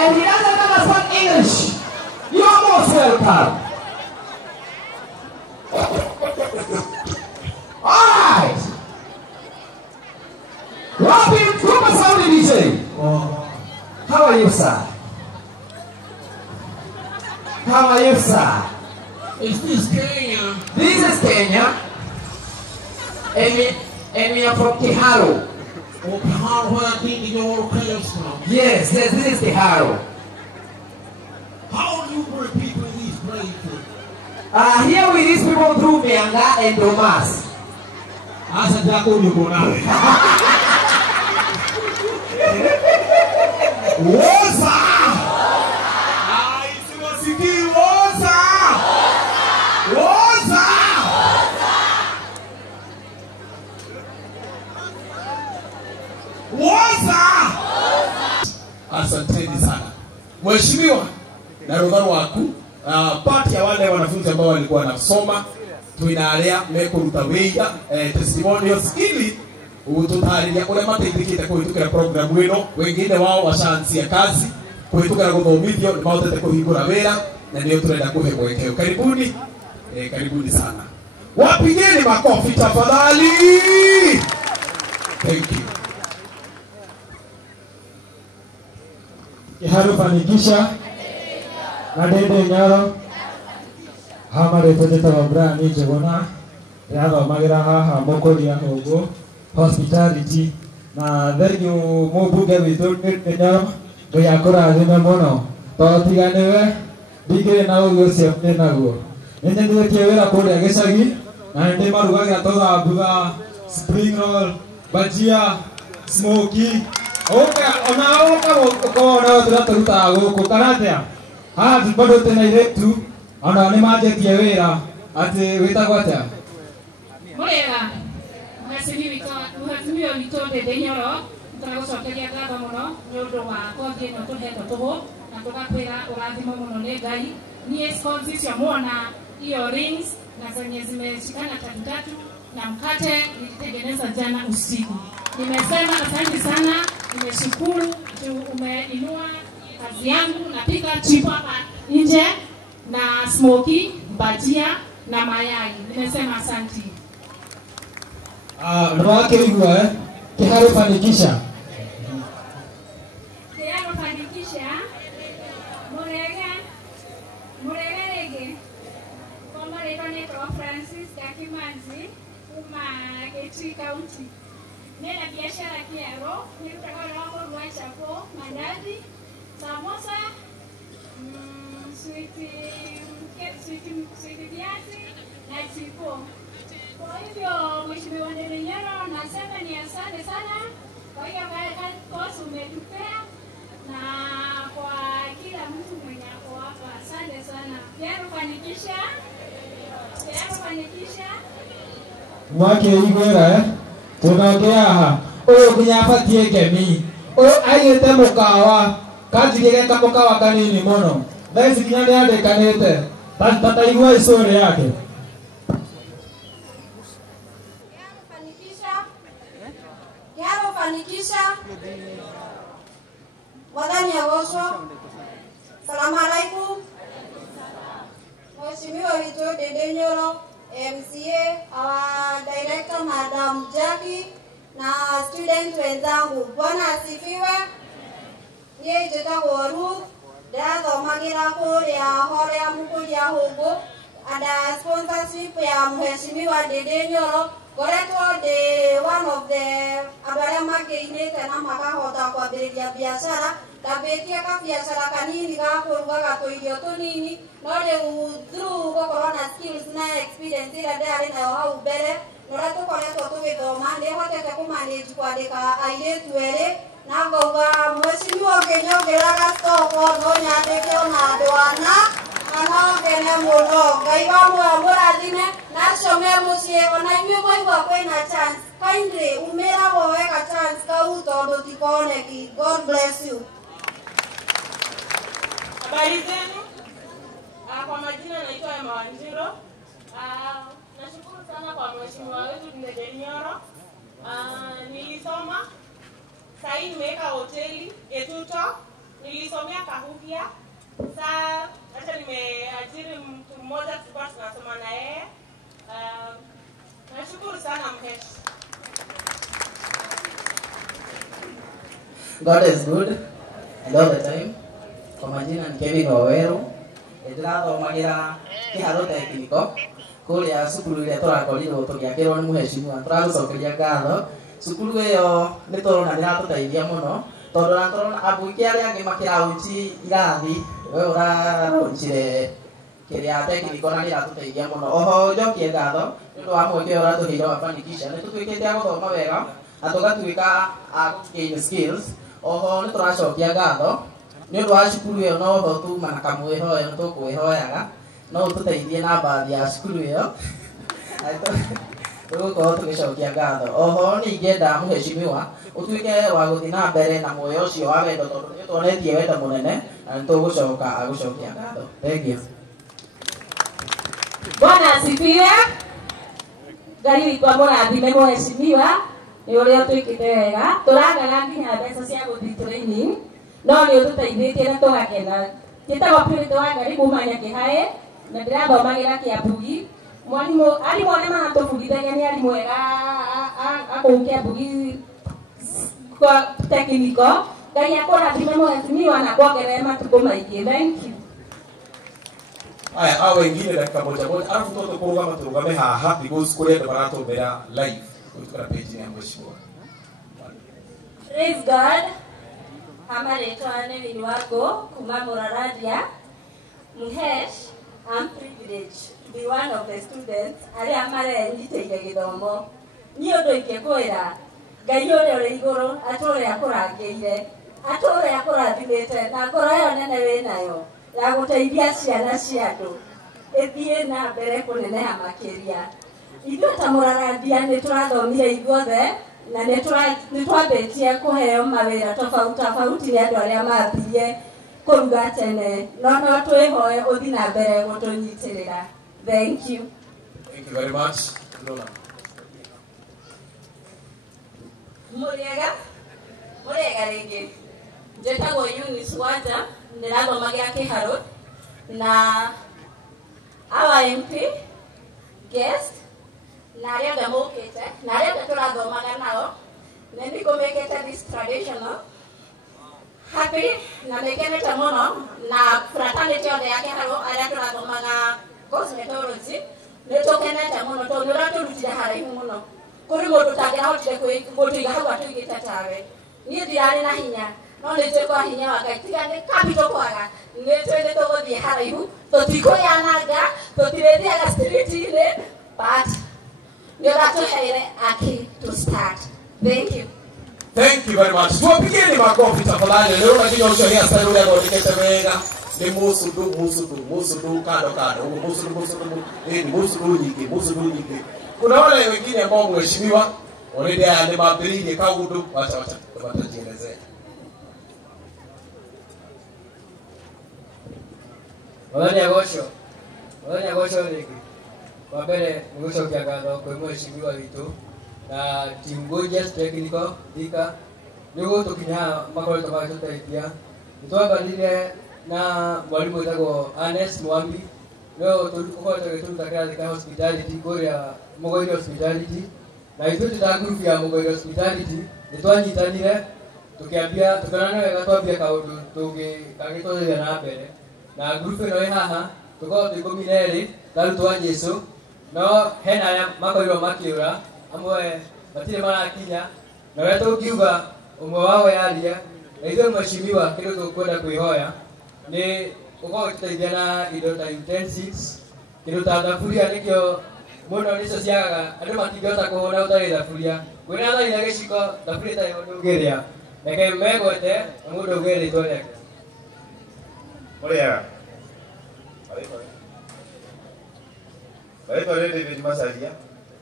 and he doesn't understand English, you are most welcome. Alright. Robin Cooper Saudi DJ. How are you, sir? How are you, sir? Is this Kenya? This is Kenya. And we are from Kiharu. Oh, Kiharu, where did your players from? Yes, this is Kiharu. How do you bring people in these places? Here we reach people through Mianga and Domas. Asa Jaco Yugonare. Woza! Ai, siwasiki Woza! Woza! Woza! Asanteni sana. Mheshimiwa, na rudharu waku, pati ya wale wanafunzi ambao walikuwa wanasoma, tuinalea meko rutaweiga, testimonials ili ututariria ule mateithikite kuhitukira programu ino, wengine wao washaanzia kazi kuhitukira guthomithio ni mahotete kuhingura wira na ndio turenda kuhe mwekeo. Karibuni, karibuni sana. Wapigeni makofi tafadhali. Thank you. Kiharu fanikisha na dede nyaro hamare tete tabra ni jegona ya magira haha mokoria hogo hospitality na thank you mubuge witu ni nyaro ngoyakora thina muno to tiganewe digire na ugo cepne naguo nyenye tie wira kuria gicagi na ndi marugagira toga butha spring roll bajia smoky. Okay, ona turaturuta guku karatia ha bado tena iretu ona ni majetie wira ati witagwo atia murega mheshimiwa wito Ndindi Nyoro turagucokeria ngatho muno ni undu wa kothi ino tuhetwo tuhu na tugakwira urathimo muno ni Ngai nie scones cia muona hiyo rings na zenye zimeshikana tatu na mkate nilitengeneza jana usiku. Nimesema asante sana, nimeshukuru umeinua kazi yangu, napika chipo hapa nje na smoky, bajia na mayai. Nimesema asante. Nwake igwa Kiharu fanikisha. Kiharu fanikisha. Murege. Kwa rĩtwa kwa Francis Kakimanzi kuma Kitui County. Nina biashara Kiharu, nilitaka kuwa chapo, mandazi, samosa, sweet viazi na chipo. Kwa hivyo Mheshimiwa Ndindi Nyoro nasema ni asante sana kwa hiyo kosi umetupea na kwa kila mtu mwenye ako hapa asante sana. Kiharu fanikisha. Kiharu fanikisha. Mwake igwera tunongea aha uyu kunyabatie ngemi uyu aigite mukawa kanjigire kamukawa kanini muno thaisi kinya ni andikanite tataigua isuri yake. Kiharu fanikisha. Wadani ya gosho. Salamu alaikum. Mheshimiwa wito Ndindi Nyoro, MCA, our director Madam Jackie na student wenzangu. Bwana asifiwe. Niye njĩtagwo Ruth, ndathomagira kuria horia mukuria hugu under sponsorship ya Mheshimiwa Ndindi Nyoro. Ngoretwo ndi one of the andũ arĩa makĩinĩte na makahota kwambĩrĩria biashara. Ndambĩtie kabiashara kanini ga kũrugaga tũirio tũnini, no rĩu through gũkorwo na skills na experience ĩrĩa ndĩrarĩ nayo hau mbere, na ũrĩa tũkoretwo tũgĩthoma, nĩhotete kũmanage kwandĩka airĩtu erĩ, na ngauga Mheshimiwa ũngĩnyongerera stoko no nyandĩke ona andũ ana, na no ngene mũno. Ngai wa muoyo mũrathime nacio me mũciĩ, ona inyuĩ mwaigua kwĩna chance, kindly umĩra wega chance kau tondũ tikoneki. God bless you. Habari zenu? Kwa majina naitwa Emma Wanjiru. Nashukuru sana kwa Mheshimiwa wetu Ndindi Nyoro. Nilisoma, sasa nimeweka hoteli Etuto Nilisomea Kahukia. Sasa hata nimeajiri mtu mmoja tulikuwa tunasoma na yeye. Nashukuru sana Mhesh. God is good and all the time. Kwa majina ni Kevin Waweru. Ndĩrathomagira kĩharo tekiniko kũrĩa cukuru ĩrĩa tũrakorirwo tũgĩakĩrwo nĩ mũhecimiwa. Tũragũcokeria ngatho. Cukuru ĩyo nĩ tũrona nĩratũteithia mũno tondũ na tũrona ambunge arĩa angĩ makĩrauti irathi we ũrarunjire kĩrĩa tekiniko na nĩratũteithia mũno. Oho njokie ngatho nĩ ũndũ wa mweke ũrĩa ũratũheire wa fanikisha. Nĩ tũtuĩkĩte a gũthoma wega na tũgatuĩka a gain skills. Oho nĩ tũracokia ngatho nĩ ũndũ wa cukuru ĩyo no ho tuma na kamwĩhoya nĩ tũkwĩhoyaga no ũtũteithie na bathi ya cukuru ĩyo tũgũkorwo tũgĩcokia ngatho. Oho nĩ ingĩenda mũhecimiwa ũtuĩke wa gũthiĩ na mbere na muoyo ũcio wa wendo tondũ nĩ tuonetie wendo mũnene na nĩ tũgũcoka agũcokia ngatho. Thank you. Bwana asifiwe. Ngai witũ amũrathime mũhecimiwa nĩ ũrĩa twĩkĩte wega. Tũragaga nginya mbeca cia gũthiĩ training no nĩ ũtũteithĩtie na tũgakena. Njĩtagwo Purity Wangari kuma Nyakĩhaĩ na ndĩrathomagĩra Kĩambugi. Arimũ arĩa maratũbundithagia nĩ arimũ ega a kũu Kĩambugi kwa tekiniko. Ngai akũrathime mũhecimiwa na kuongerere matukũ maingĩ. Thank you. Aya, hao wengine dakika moja moja. Alafu toto kurugama turugame haha because kule ndo baratuombera live kutoka page ya mheshimiwa. Praise God. Amaretwa nĩ wako kuma Muraradia. Mhesh, I'm privileged to be one of the students arĩa maranyitĩire gĩthomo. Nĩ ũndũ ingĩkwĩra Ngai ũrĩa ũrĩ igũrũ atũre akũrangĩire, atũre akũrathimĩte na ngoro ĩyo nene wĩnayo ya gũteithia ciana cia andũ ĩthiĩ na mbere kũneneha makĩria. Ithuĩ ta Muraradia nĩ tũrathomire ithuothe na nĩ twambĩtie kũheo mawĩra tofauti nĩ andũ arĩa mambirie kũruga tene no twĩhoe ũthiĩ na mbere gũtũnyitĩrĩra. Thank you. Thank you very much. Lola. Mũrĩega rĩngĩ. Njĩtagwo Eunice Wanja ndĩrathomagira Kĩharũ na our MP guest na arĩa othe mũkĩte na arĩa othe tũrathomaga nao na nĩ kũmĩkĩte this traditional happy na mĩkenete mũno na fraternity yothe ya Kĩharũ arĩa tũrathomaga cosmetology nĩ tũkenete mũno tondũ nĩ ũratũrutire haraihu mũno. Kũrĩ mũndũ ũtangĩahotire gũtũiga hau atũigĩte tawe. Niĩ ndirarĩ na hinya no nĩ twĩ kwa hinya wa Ngai tiga nĩ capital kwaga nĩ twĩ nĩ tũgũthiĩ haraihu tũtikũyananga tũtirĩthiaga street-inĩ but nĩ ũratũheire aki to start. Thank you. Thank you very much. Tuwapigeni makofi tafadhali. Leo lakini usharia style ule agonikete wega. Ni musudu kado. Musudu nyingi. Kuna wale wengine ambao mheshimiwa already alimabiri kaudu wacha watajielezea. Wadhani agosho niki. Kwa mbere ni gũcokia ngatho kwĩ mheshimiwa witũ na team Gorgeous Technical Thika nĩ gũtũkinya makoretwo magĩtũteithia. Nĩtwambanire na mwarimu wĩtagwo Ernest Mwambi leo tũkoretwo tũgĩtũruta kĩrathi kĩa hospitality kũrĩa Mũgoiri Hospitality na ithuĩ ta group ya Mũgoiri Hospitality nĩtwanyitanire tũkĩona nĩ wega twambie kaũndũ tũngĩgagĩtwarithia na mbere na group ĩno ĩ haha tũkorwo twĩ 12 tarutwo a Jesũ no hena arĩa makorirwo makĩũra amwe matirĩ marakinya na ũrĩa tũngiuga ũmwe wao yaria na ithuĩ mheshimiwa kĩndũ tũkwenda kwĩhoya nĩ ũkorwo ũgĩtũteithia na indo ta utensils kĩndũ ta thaburia nĩkĩo mũno nĩcio ciagaga andũ matingĩhota kũhũra ũtarĩ thaburia kwĩna thaitha gĩciko thaburia ta ĩyo ndũngĩrĩa reke megwete na mũndũ auge rĩtwa rĩake. Mũrĩega Rĩtwa nĩ David Macharia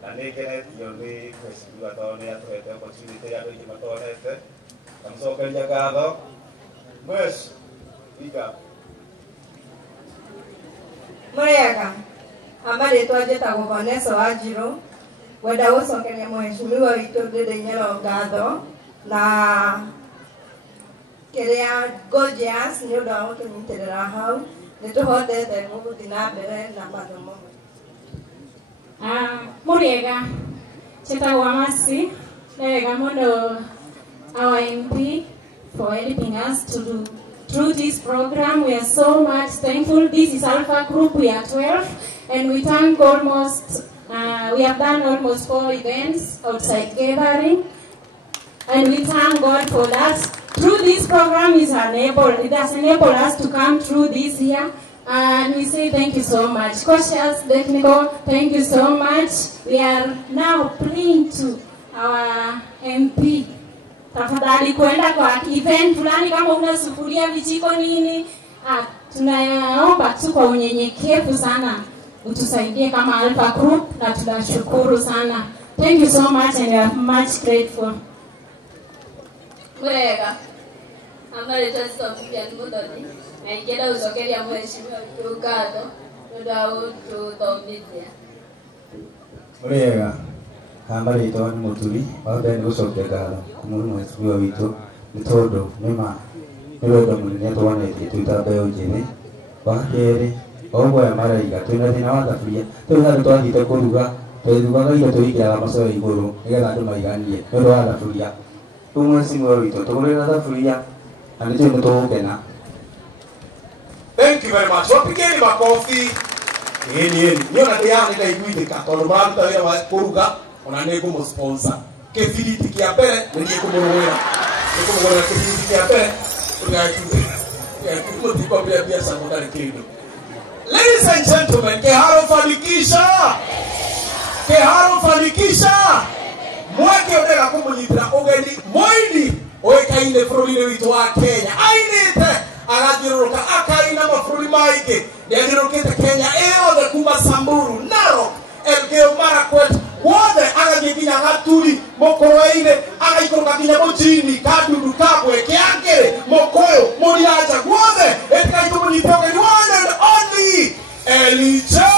na nĩ ngenetio nĩ mheshimiwa tondũ nĩ atũhete opportunity ya andũ aingĩ matonete kamũcokeria ngatho Mwesh Thika. Mũrĩega amarĩtwa njĩtagwo Vanessa Wanjirũ ngwenda gũcokeria mheshimiwa witũ Ndindi Nyoro ngatho na kerea gorgeous nĩ ũndũ wa gũtũnyitĩrĩra hau nĩ tũhotete gũgũthiĩ na mbere na mathomo. Mũrĩega chetagwo Mercy wega mũno our MP for helping us to do through this program. We are so much thankful. This is Alpha Group. We are 12 and we thank almost we have done almost 4 events outside gathering and we thank God for that. Through this program it has enabled us to come through this year. And we say thank you so much. Cautious Technical, thank you so much. We are now playing to our MP. Tafadhali kwenda kwa event fulani kama una sufuria vijiko nini. Tunaomba tu kwa unyenyekevu sana. Utusaidie kama Alpha Group na tunashukuru sana. Thank you so much and we are much grateful. Murega. Amare testa mpya mudoni. Naingeda usokeria mheshimiwa Ugado. Ndio tutombithia. Murega. Amare itoni muturi. Wabende gusokega kumuri mheshimiwa witu. Nitondo nima. Niwendo munene twanete tutabe ujene. Wakere. Ogo ya maraiga twina wa thaburia. Twina twathite kuruga. Twarugaga irio twikira masoya iguru. Nigetha andu maiganie. Ndio wa thaburia. Mheshimiwa witu tugurira thaburia. And thank you very much. Wapigeni makofi. Niona tayari ndio iguidika. Tondũ baruta wĩra wa kũruga ona nĩ ngũmũsponsor. Kĩbiriti kĩa mbere nĩ ngũmũrũĩra. Nĩ ngũmũrũĩra kĩbiriti kĩa mbere. Tutakupa biashara ndani kĩndũ. Ladies and gentlemen, Keharo fanikisha. Mweke odega kumunyitira ugeni moini oikaine bũrũri-inĩ witũ wa Kenya. Ainĩte agathiũrũrũka akaina mabũrũri maingĩ. Nĩathiũrũrũkĩte Kenya ĩyothe kuma Samburu, Narok, Elgeyo Marakwet, wothe agathiĩ nginya Gaturi, Mũkũrwe-inĩ, agaikũrũka nginya Mũjini, Kandundu, Kabwe, Kĩangĩrĩ, Mũkũyũ, Mũriaja, wothe ĩtigai tũmũnyite ũgeni one and only Elijah.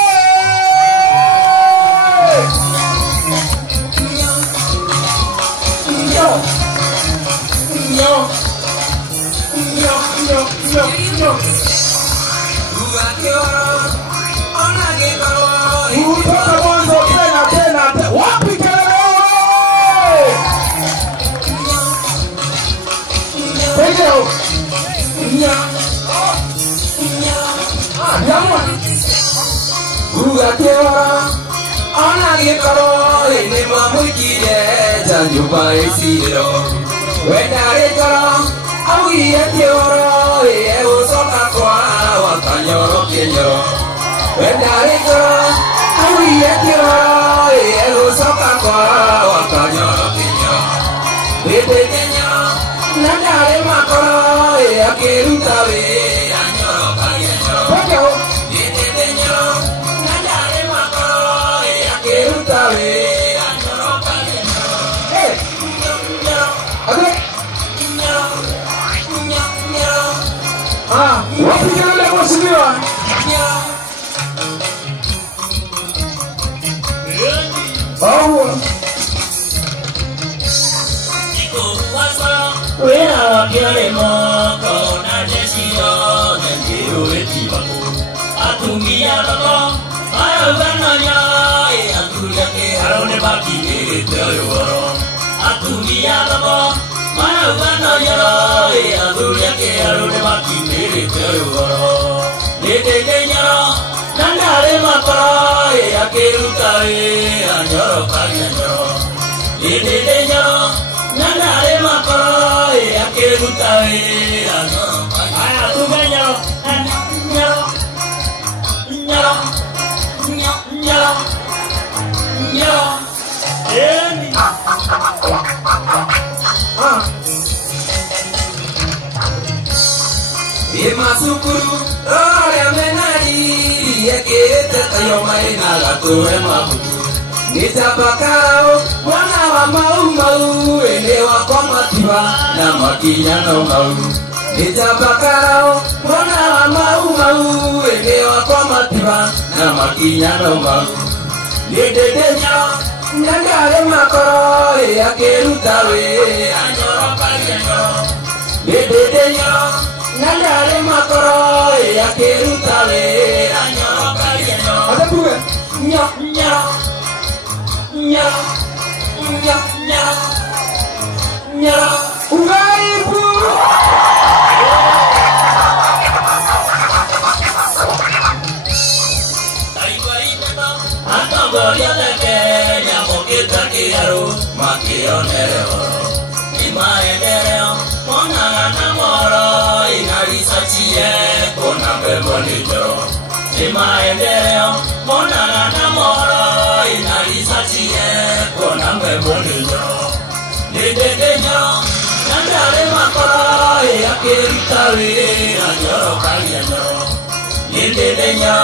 Nitabakarao mwana wa mau ene wako matiba na makinyano mau. Nitabakarao mwana wa mau ene wako matiba na makinyano mau. Nidedenya ndangare makoro ya keruta we anyoro paliano. Dedenyo Nandare makoro Yakiruta wera Nyoro karienyo Adakuwe Nya nya Nya Nya nya Nya Ugaibu Antongoria de Kenya Mokita Kiaru Makionere Oro Imaendereo Monagana Moro Inarisa Chie Kona Bebonijo Imaendereo Monagana Moro Inarisa Chie Kona Bebonijo Dedenyo Nandare makoro Yakirita wera Nyoro karienyo Dedenyo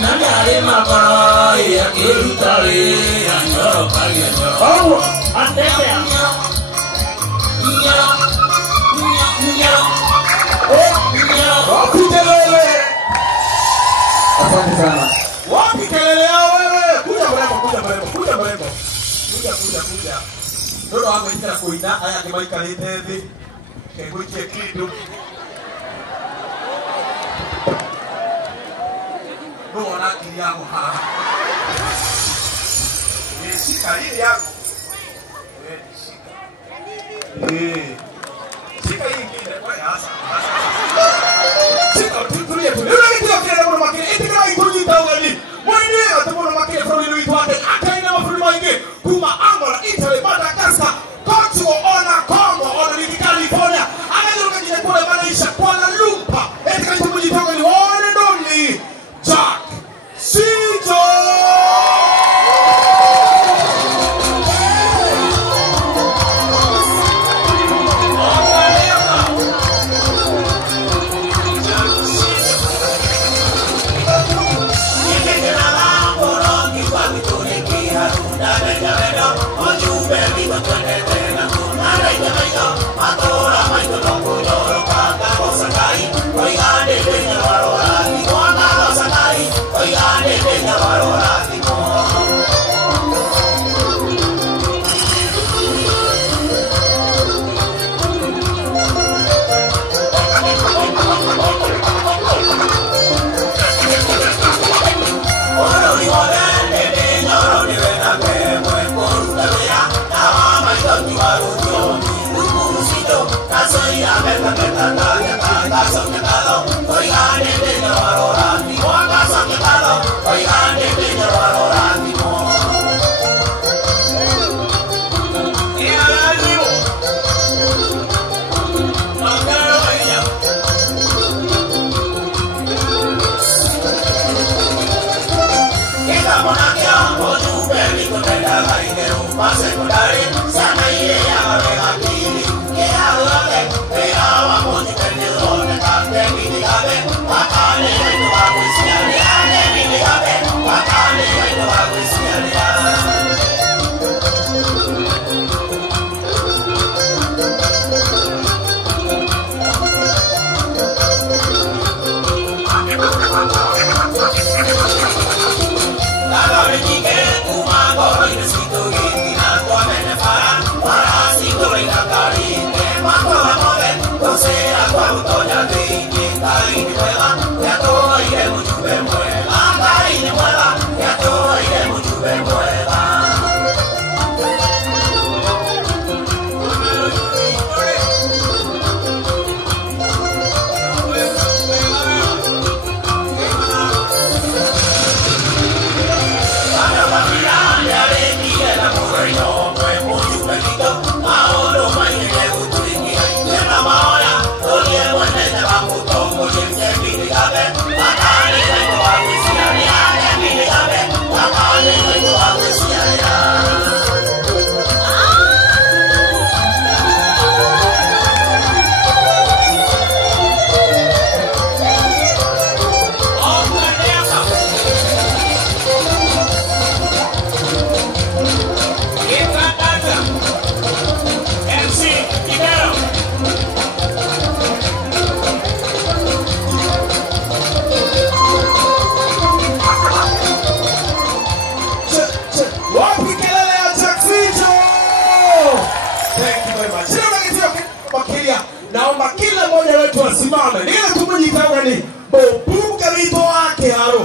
Nandare makoro Yakirita wera Nyoro karienyo Oh, atendea Wapi kelele? Asante sana. Wapi kelele yao wewe? Kuja mrembo. Kuja. Ndoto wako ikira kuina aya kimaika litethi. Kekuikie kitu. Ndoto na akili yako ha. Shika hili yako. Shika hii ingine kwa hasa. Shika tutulie tu. Leo ndio kile mwana makile. Itikana itoji tawali. Mwende atamuona makile from ile itwate. Akaina mafurimo ingi. Kuma Angola, Italy, Madagascar. Kotu ona Congo, ona ni California. Angalia kile kule Malaysia, Kuala Lumpur. Itikana itoji tawali. One and only Jack Sijo. Para, si nyita ũgeni mũmbunge witũ wa Kĩharũ